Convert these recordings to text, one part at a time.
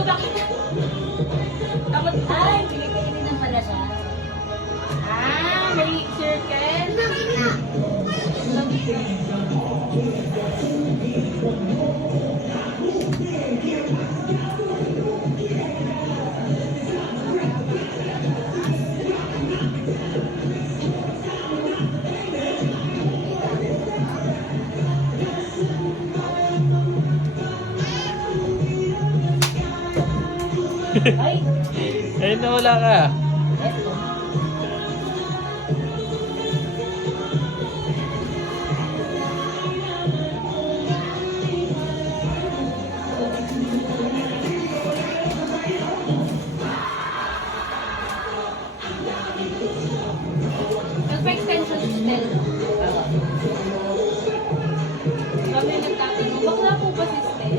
ko makita. Tapos, Ay, pinipili ng pala siya. may circle. Ay, Ayun na wala ka. eto. Nagpa-extension still. Kami nagtatanong, bakla po ba si Stell?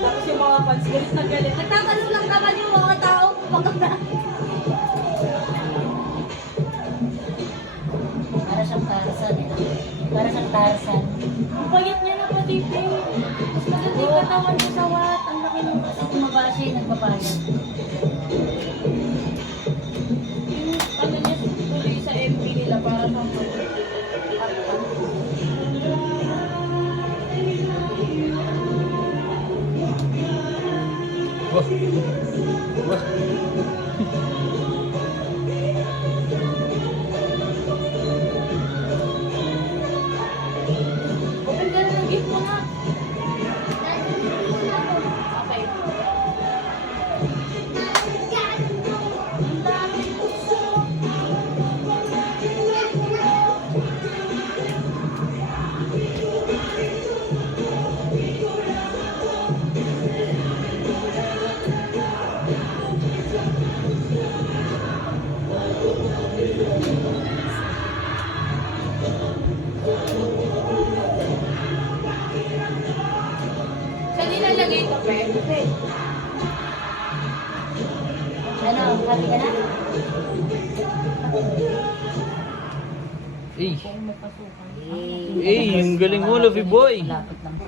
Tapos yung mga fans, galit na galit. Nagtatanong lang naman yung mga tao kung maganda. Para siyang Tarzan eh. Para siyang Tarzan. Ang payat niya na pa dito. Mas maganda yung katawan niya sa wat. Ang laki ng Kasi tumaba siya yung nagpapayat. yung ano niya tuloy sa MV nila para sa Wah. Wah. open ka na ng gift mo nga. Okay. Ang dami. Saan nilalagay ito, Pe? Ano, happy ka na? Eh. Kung may pasukan. Eh, yung galing mo, Lovey Boy. Malapit lang sa